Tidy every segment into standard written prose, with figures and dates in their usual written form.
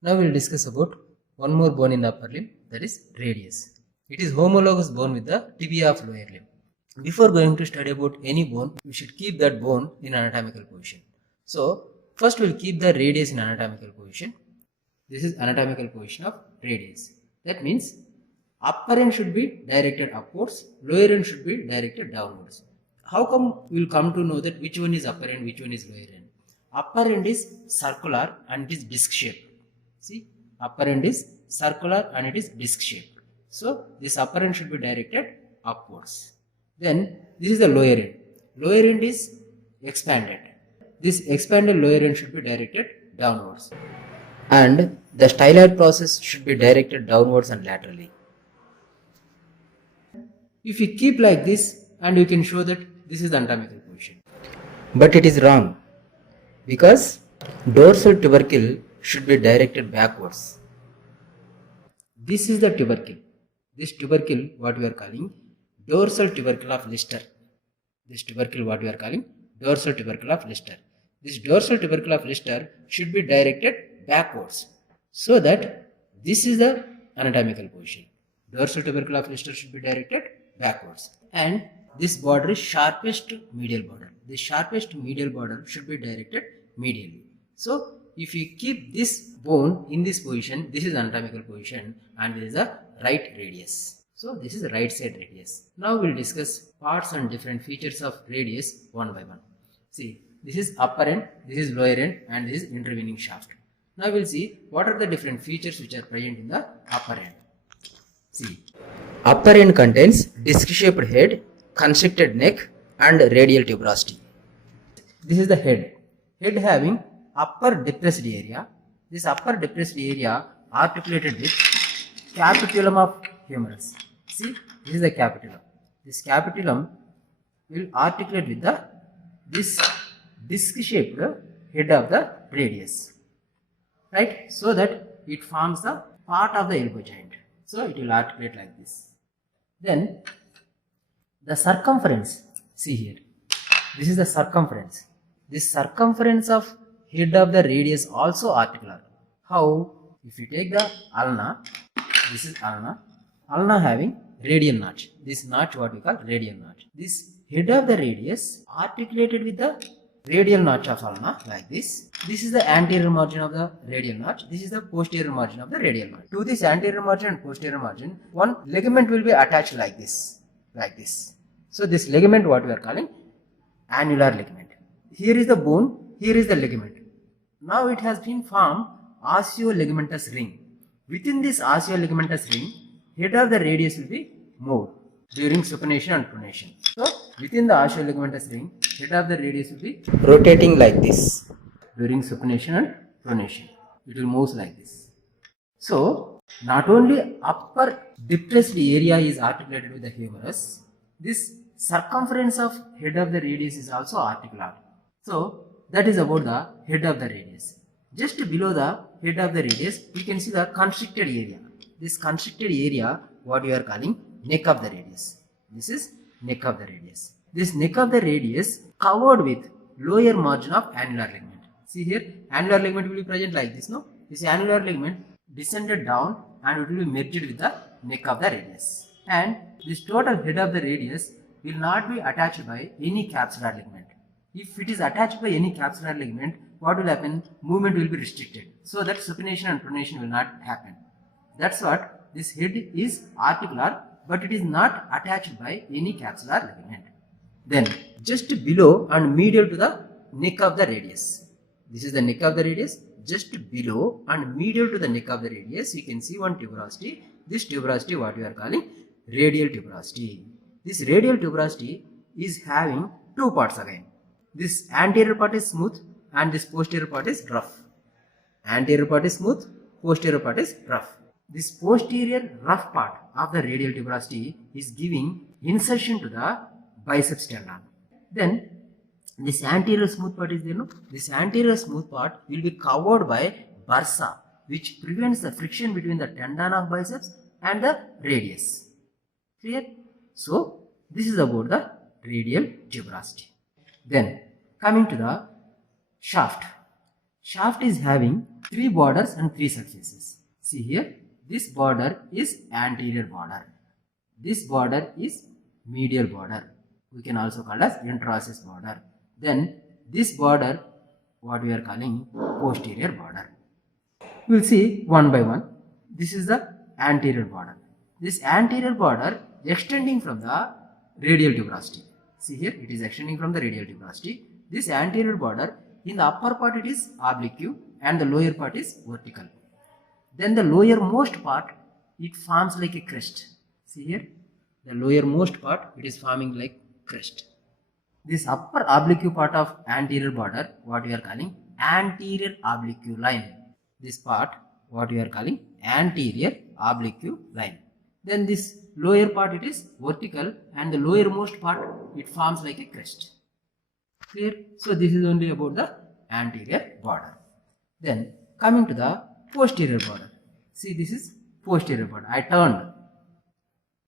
Now we will discuss about one more bone in the upper limb, that is radius. It is homologous bone with the tibia of lower limb. Before going to study about any bone, we should keep that bone in anatomical position. So first we will keep the radius in anatomical position. This is anatomical position of radius. That means upper end should be directed upwards, lower end should be directed downwards. How come we will come to know that which one is upper end, which one is lower end? Upper end is circular and it is disc shaped. See, upper end is circular and it is disc shaped. So this upper end should be directed upwards. Then this is the lower end. Lower end is expanded. This expanded lower end should be directed downwards. And the styloid process should be directed downwards and laterally. If you keep like this, and you can show that this is the anatomical position. But it is wrong, because dorsal tubercle should be directed backwards. This is the tubercle. This tubercle, what we are calling dorsal tubercle of Lister. This tubercle, what we are calling dorsal tubercle of Lister. This dorsal tubercle of Lister should be directed backwards, so that this is the anatomical position. Dorsal tubercle of Lister should be directed backwards, and this border is sharpest medial border. This sharpest medial border should be directed medially. So if you keep this bone in this position, this is anatomical position, and this is a right radius. So this is the right side radius. Now we will discuss parts and different features of radius one by one. See, this is upper end, this is lower end, and this is intervening shaft. Now we will see what are the different features which are present in the upper end. See, upper end contains disc-shaped head, constricted neck, and radial tuberosity. This is the head. Head having upper depressed area. This upper depressed area articulated with capitulum of humerus. See, this is the capitulum. This capitulum will articulate with this disc-shaped head of the radius, right? So that it forms the part of the elbow joint. So it will articulate like this. Then the circumference, see here, this is the circumference. This circumference of head of the radius also articular. How? If you take the ulna, this is ulna having radial notch. This notch what we call radial notch. This head of the radius articulated with the radial notch of ulna like this. This is the anterior margin of the radial notch. This is the posterior margin of the radial notch. To this anterior margin and posterior margin, one ligament will be attached like this. So this ligament what we are calling annular ligament. Here is the bone, here is the ligament. Now it has been formed osteoligamentous ring. Within this osteoligamentous ring, head of the radius will be moved during supination and pronation. So within the osteoligamentous ring, head of the radius will be rotating like this during supination and pronation. It will move like this. So not only upper depressed area is articulated with the humerus, this circumference of head of the radius is also articular. So that is about the head of the radius. Just below the head of the radius, you can see the constricted area. This constricted area, what we are calling neck of the radius. This is neck of the radius. This neck of the radius covered with lower margin of annular ligament. See here, annular ligament will be present like this, no? This annular ligament descended down and it will be merged with the neck of the radius. And this total head of the radius will not be attached by any capsular ligament. If it is attached by any capsular ligament, what will happen? Movement will be restricted, so that supination and pronation will not happen. That's what this head is articular, but it is not attached by any capsular ligament. Then just below and medial to the neck of the radius. This is the neck of the radius. Just below and medial to the neck of the radius, you can see one tuberosity. This tuberosity what we are calling radial tuberosity. This radial tuberosity is having two parts again. This anterior part is smooth and this posterior part is rough. Anterior part is smooth, posterior part is rough. This posterior rough part of the radial tuberosity is giving insertion to the biceps tendon. Then this anterior smooth part is there, no? This anterior smooth part will be covered by bursa, which prevents the friction between the tendon of biceps and the radius. Clear? So this is about the radial tuberosity. Then coming to the shaft. shaft is having 3 borders and 3 surfaces. See here, this border is anterior border, this border is medial border, we can also call as intraosseous border. Then this border, what we are calling posterior border. We will see one by one. This is the anterior border. This anterior border extending from the radial tuberosity. See here, it is extending from the radial tuberosity. This anterior border, in the upper part it is oblique and the lower part is vertical. Then the lowermost part, it forms like a crest. See here, the lowermost part, it is forming like crest. This upper oblique part of anterior border, what we are calling anterior oblique line. This part, what we are calling anterior oblique line. Then this lower part, it is vertical, and the lowermost part, it forms like a crest. Clear? So this is only about the anterior border. Then coming to the posterior border. See, this is posterior border. I turned.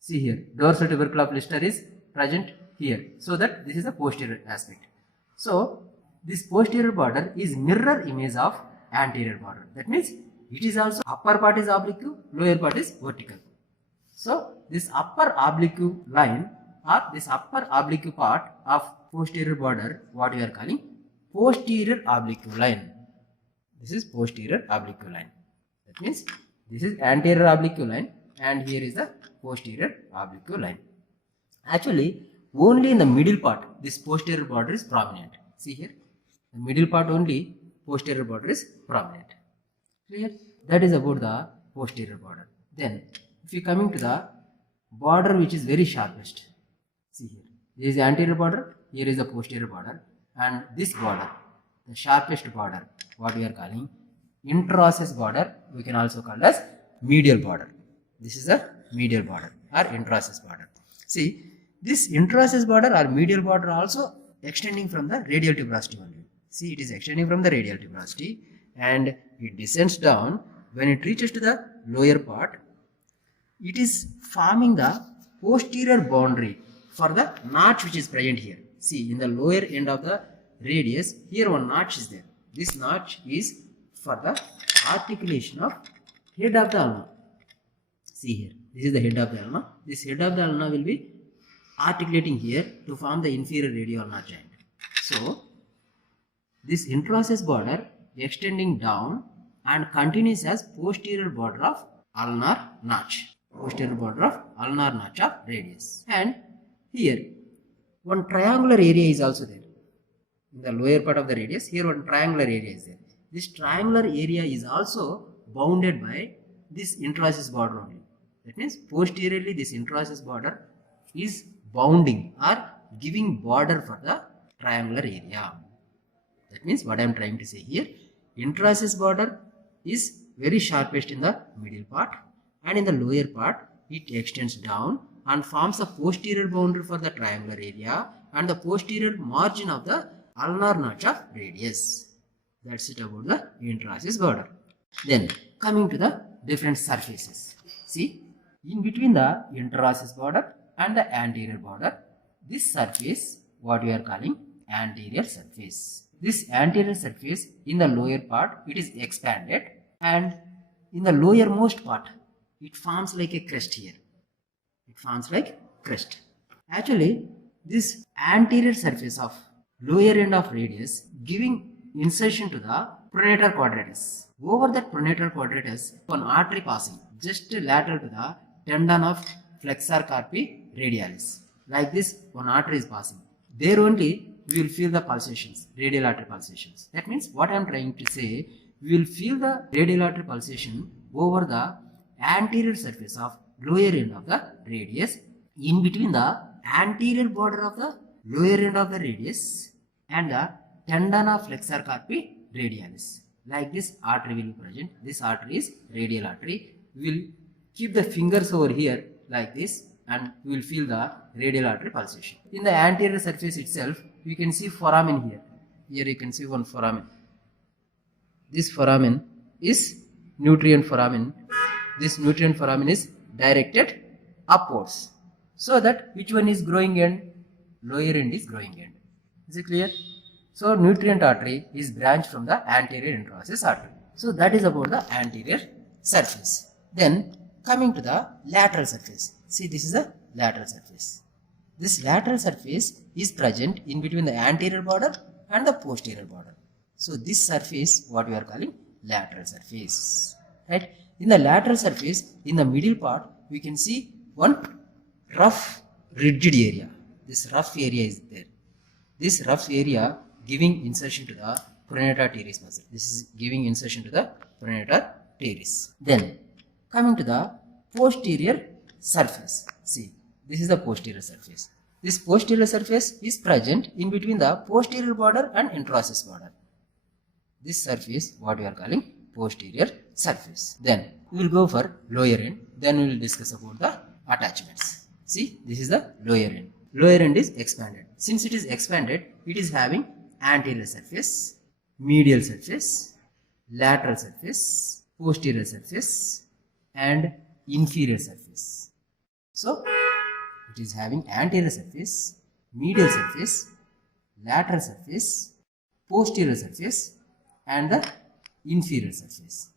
See here, dorsal tubercle of Lister is present here, so that this is the posterior aspect. So this posterior border is mirror image of anterior border. That means it is also upper part is oblique, lower part is vertical. So this upper oblique line or this upper oblique part of posterior border, what we are calling posterior oblique line. This is posterior oblique line. That means this is anterior oblique line and here is the posterior oblique line. Actually, only in the middle part this posterior border is prominent. See here, the middle part only posterior border is prominent. Clear? That is about the posterior border. Then if you coming to the border which is very sharpest. See here, there is the anterior border, here is the posterior border, and this border, the sharpest border, what we are calling intraosseous border, we can also call as medial border. This is the medial border or intraosseous border. See, this intraosseous border or medial border also extending from the radial tuberosity only. See, it is extending from the radial tuberosity and it descends down. When it reaches to the lower part, it is forming the posterior boundary for the notch which is present here. See, in the lower end of the radius, here one notch is there. This notch is for the articulation of head of the ulna. See here, this is the head of the ulna. This head of the ulna will be articulating here to form the inferior radioulnar joint. So, this intraosseous border extending down and continues as posterior border of ulnar notch. Posterior border of ulnar notch of radius. And here, one triangular area is also there. In the lower part of the radius, here one triangular area is there. This triangular area is also bounded by this intraosseous border only. That means posteriorly this intraosseous border is bounding or giving border for the triangular area. That means what I am trying to say here, intraosseous border is very sharpest in the middle part and in the lower part it extends down and forms a posterior boundary for the triangular area and the posterior margin of the ulnar notch of radius. That's it about the intraosseous border. Then coming to the different surfaces. See, in between the intraosseous border and the anterior border, this surface, what we are calling anterior surface. This anterior surface in the lower part, it is expanded and in the lowermost part, it forms like a crest here. It forms like crest. Actually, this anterior surface of lower end of radius giving insertion to the pronator quadratus. Over that pronator quadratus, one artery passing just lateral to the tendon of flexor carpi radialis. Like this, one artery is passing. There only we will feel the pulsations, radial artery pulsations. That means what I am trying to say, we will feel the radial artery pulsation over the anterior surface of lower end of the radius in between the anterior border of the lower end of the radius and the tendon of flexor carpi radialis. Like this artery will be present. This artery is radial artery. We will keep the fingers over here like this and we will feel the radial artery pulsation. In the anterior surface itself, we can see foramen here. Here you can see one foramen. This foramen is nutrient foramen. This nutrient foramen is directed upwards. So that which one is growing end? Lower end is growing end. Is it clear? So nutrient artery is branched from the anterior intraosseous artery. So that is about the anterior surface. Then coming to the lateral surface. See, this is the lateral surface. This lateral surface is present in between the anterior border and the posterior border. So this surface what we are calling lateral surface. Right? In the lateral surface, in the middle part, we can see one rough rigid area. This rough area is there. This rough area giving insertion to the pronator teres muscle. This is giving insertion to the pronator teres. Then coming to the posterior surface. See, this is the posterior surface. This posterior surface is present in between the posterior border and intraosseous border. This surface what we are calling posterior surface. Then we will go for lower end. Then we will discuss about the attachments. See, this is the lower end. Lower end is expanded. Since it is expanded, it is having anterior surface, medial surface, lateral surface, posterior surface, and inferior surface. So it is having anterior surface, medial surface, lateral surface, posterior surface, and the inferior surface.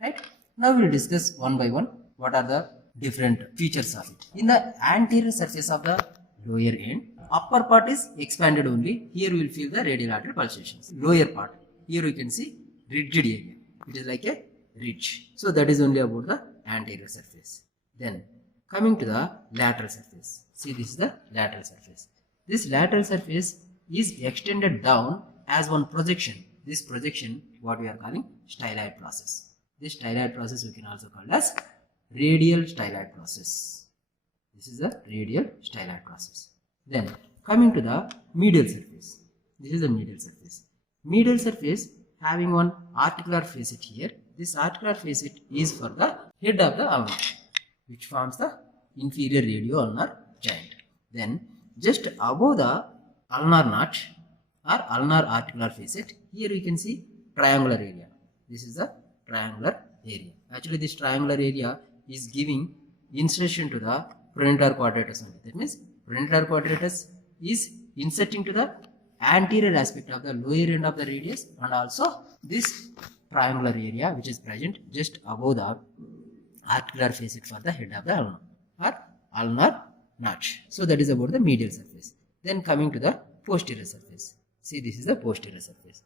Right? Now we will discuss one by one what are the different features of it. In the anterior surface of the lower end, upper part is expanded only. Here we will feel the radial artery pulsations. Lower part, here we can see rigid area. It is like a ridge. So that is only about the anterior surface. Then coming to the lateral surface. See, this is the lateral surface. This lateral surface is extended down as one projection. This projection what we are calling styloid process. This styloid process we can also call as radial styloid process. This is the radial styloid process. Then coming to the medial surface. This is the medial surface. Medial surface having one articular facet here. This articular facet is for the head of the ulna, which forms the inferior radio-ulnar joint. Then just above the ulnar notch or ulnar articular facet, here we can see triangular area. This is the triangular area. Actually, this triangular area is giving insertion to the pronator quadratus only. That means pronator quadratus is inserting to the anterior aspect of the lower end of the radius, and also this triangular area which is present just above the articular facet for the head of the ulna or ulnar notch. So that is about the medial surface. Then coming to the posterior surface. See, this is the posterior surface.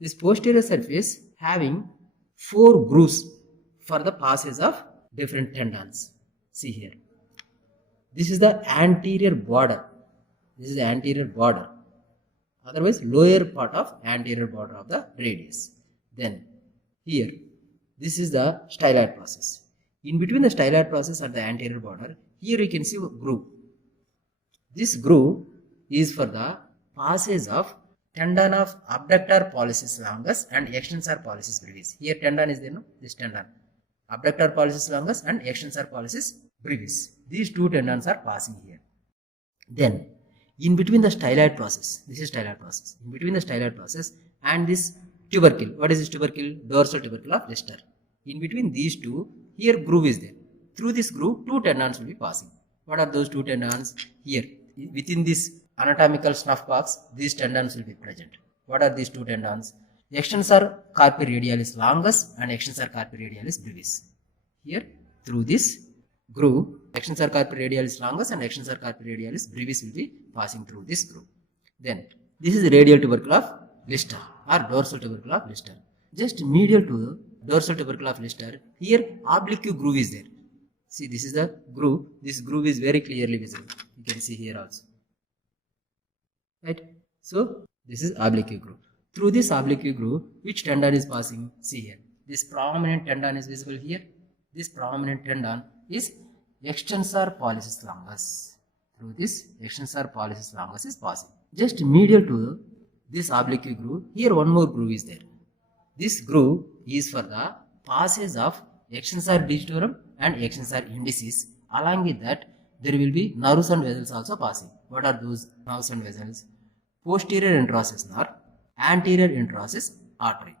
This posterior surface having 4 grooves for the passage of different tendons. See here. This is the anterior border. This is the anterior border. Otherwise, lower part of anterior border of the radius. Then here, this is the styloid process. In between the styloid process and the anterior border, here you can see a groove. This groove is for the passage of tendon of abductor pollicis longus and extensor pollicis brevis. Here tendon is there, no? This tendon. Abductor pollicis longus and extensor pollicis brevis. These two tendons are passing here. Then, in between the styloid process, this is styloid process. In between the styloid process and this tubercle. What is this tubercle? Dorsal tubercle of Lister. In between these two, here groove is there. Through this groove, 2 tendons will be passing. What are those 2 tendons? Here, within this anatomical snuff box, these tendons will be present. What are these 2 tendons? Extensor carpi radialis longus and extensor carpi radialis brevis. Here, through this groove, extensor carpi radialis longus and extensor carpi radialis brevis will be passing through this groove. Then, this is the radial tubercle of Lister or dorsal tubercle of Lister. Just medial to the dorsal tubercle of Lister, here oblique groove is there. See, this is the groove. This groove is very clearly visible. You can see here also. Right? So, this is oblique groove. Through this oblique groove, which tendon is passing? See here. This prominent tendon is visible here. This prominent tendon is extensor pollicis longus. Through this extensor pollicis longus is passing. Just medial to this oblique groove, here one more groove is there. This groove is for the passage of extensor digitorum and extensor indicis. Along with that, there will be nerves and vessels also passing. What are those nerves and vessels? Posterior intraosseous nerve, anterior intraosseous artery.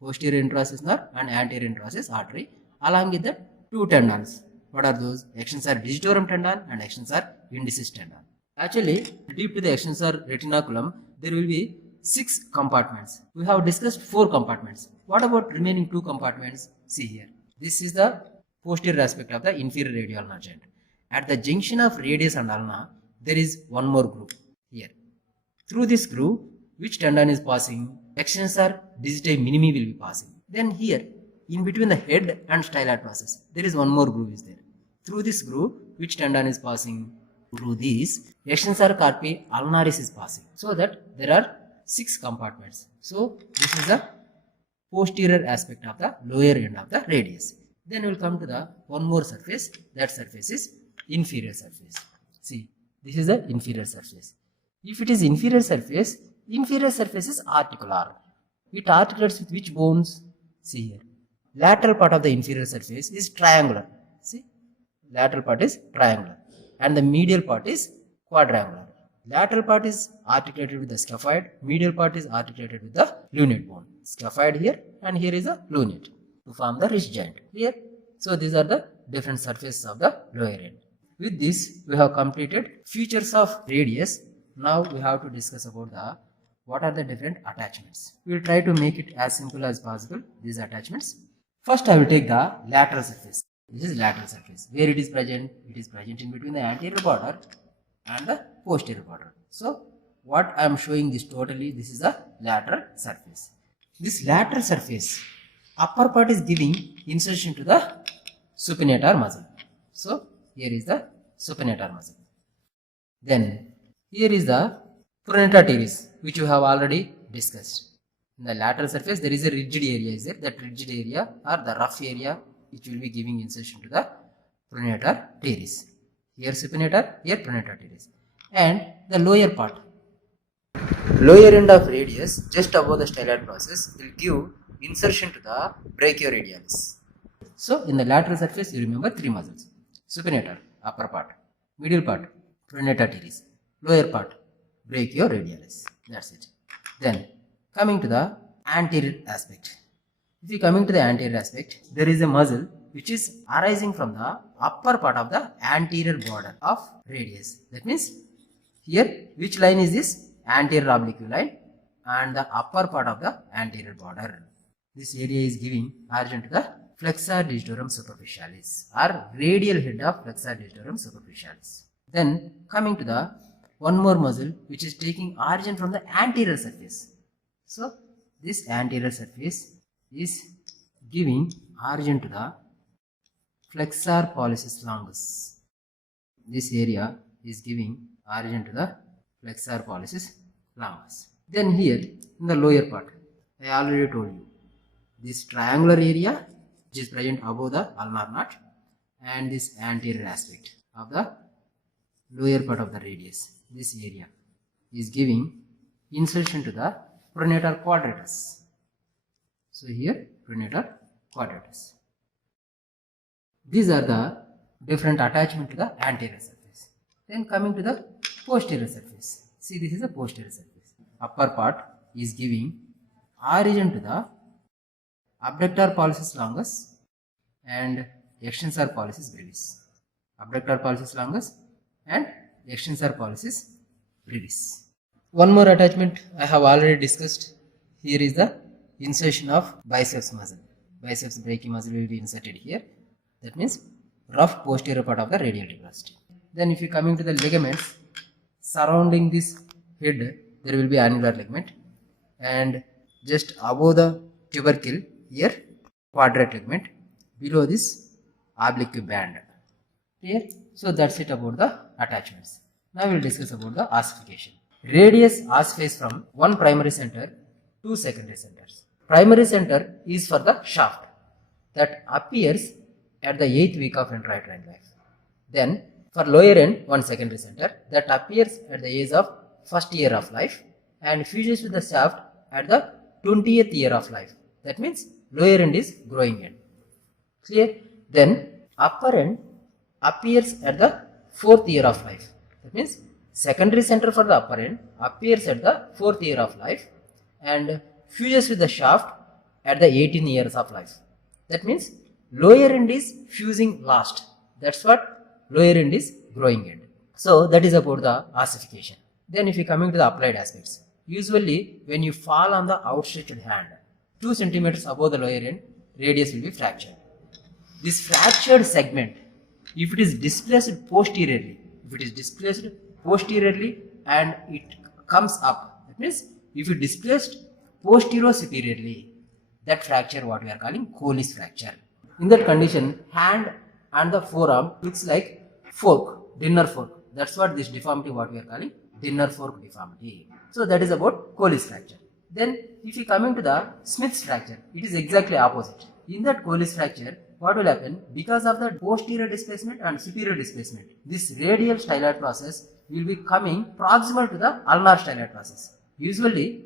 Posterior intraosseous nerve and anterior intraosseous artery. Along with that, 2 tendons. What are those? Extensor digitorum tendon and extensor indicis tendon. Actually, deep to the extensor retinaculum, there will be 6 compartments. We have discussed 4 compartments. What about remaining 2 compartments? See here. This is the posterior aspect of the inferior radial ulnar joint. At the junction of radius and ulna, there is one more groove here. Through this groove, which tendon is passing? Extensor digiti minimi will be passing. Then here, in between the head and styloid process, there is one more groove is there. Through this groove, which tendon is passing? Through this, extensor carpi ulnaris is passing. So that there are 6 compartments. So this is the posterior aspect of the lower end of the radius. Then we will come to the one more surface. That surface is inferior surface. See, this is the inferior surface. If it is inferior surface is articular. It articulates with which bones? See here. Lateral part of the inferior surface is triangular. See, lateral part is triangular and the medial part is quadrangular. Lateral part is articulated with the scaphoid, medial part is articulated with the lunate bone. Scaphoid here and here is a lunate to form the wrist joint. Here, so these are the different surfaces of the lower end. With this, we have completed features of radius. Now we have to discuss about what are the different attachments. We will try to make it as simple as possible, these attachments. First, I will take the lateral surface. This is lateral surface. Where it is present? It is present in between the anterior border and the posterior border. So, what I am showing this totally, this is the lateral surface. This lateral surface, upper part is giving insertion to the supinator muscle. So, here is the supinator muscle. Then, here is the pronator teres, which we have already discussed. In the lateral surface, there is a rigid area, is there? That rigid area or the rough area which will be giving insertion to the pronator teres. Here supinator, here pronator teres. And the lower part, lower end of radius just above the styloid process will give insertion to the brachioradialis. So, in the lateral surface, you remember 3 muscles. Supinator, upper part, middle part, pronator teres, lower part, brachioradialis. That's it. Then, coming to the anterior aspect. If you coming to the anterior aspect, there is a muscle which is arising from the upper part of the anterior border of radius. That means, here, which line is this? Anterior oblique line and the upper part of the anterior border. This area is giving origin to the flexor digitorum superficialis or radial head of flexor digitorum superficialis. Then coming to the one more muscle which is taking origin from the anterior surface. So this anterior surface is giving origin to the flexor pollicis longus. This area is giving origin to the flexor pollicis longus. Then here in the lower part, I already told you, this triangular area which is present above the ulnar knot and this anterior aspect of the lower part of the radius, this area is giving insertion to the pronator quadratus. So here pronator quadratus. These are the different attachment to the anterior surface. Then coming to the posterior surface. See, this is the posterior surface. Upper part is giving origin to the abductor pollicis longus and extensor pollicis brevis. Abductor pollicis longus and extensor pollicis brevis. One more attachment I have already discussed. Here is the insertion of biceps muscle. Biceps brachii muscle will be inserted here. That means rough posterior part of the radial tuberosity. Then if you coming to the ligaments surrounding this head, there will be annular ligament, and just above the tubercle here quadrate ligament, below this oblique band. Clear? So that's it about the attachments. Now we will discuss about the ossification. Radius ossifies from one primary center to secondary centers. Primary center is for the shaft that appears at the 8th week of intrauterine life. Then for lower end, one secondary center that appears at the age of first year of life and fuses with the shaft at the 20th year of life. That means lower end is growing end. Clear? Then upper end appears at the 4th year of life. That means secondary center for the upper end appears at the 4th year of life and fuses with the shaft at the 18 years of life. That means lower end is fusing last. That's what lower end is growing end. So that is about the ossification. Then if you coming to the applied aspects. Usually when you fall on the outstretched hand, 2 centimeters above the lower end, radius will be fractured. This fractured segment, if it is displaced posteriorly, and it comes up, that means if it displaced posterior-superiorly, that fracture what we are calling Colles fracture. In that condition, hand and the forearm looks like fork, dinner fork. That's what this deformity what we are calling dinner fork deformity. So that is about Colles fracture. Then if you come into the Smith's fracture, it is exactly opposite. In that Colles fracture, what will happen? Because of the posterior displacement and superior displacement, this radial styloid process will be coming proximal to the ulnar styloid process. Usually,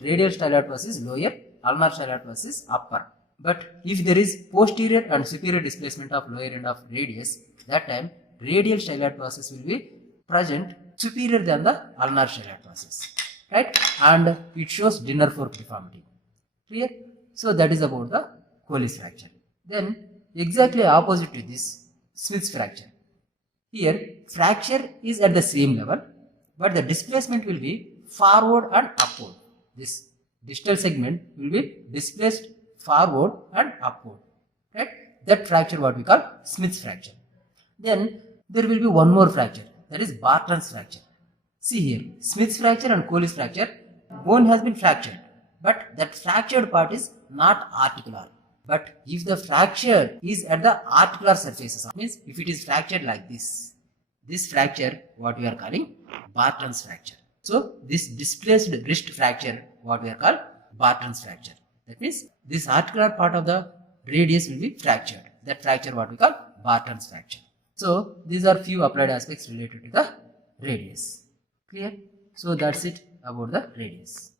radial styloid process is lower, ulnar styloid process is upper. But if there is posterior and superior displacement of lower end of radius, that time radial styloid process will be present superior than the ulnar styloid process, right? And it shows dinner fork deformity. Clear? So that is about the Colles fracture. Then exactly opposite to this, Smith's fracture. Here fracture is at the same level, but the displacement will be forward and upward. This distal segment will be displaced forward and upward, right? That fracture what we call Smith's fracture. Then there will be one more fracture, that is Barton's fracture. See here, Smith's fracture and Colles fracture, bone has been fractured, but that fractured part is not articular. But if the fracture is at the articular surfaces, means if it is fractured like this fracture what we are calling Barton's fracture. So this displaced wrist fracture what we are called Barton's fracture. That means this articular part of the radius will be fractured. That fracture what we call Barton's fracture. So these are few applied aspects related to the radius. Clear? So that's it about the radius.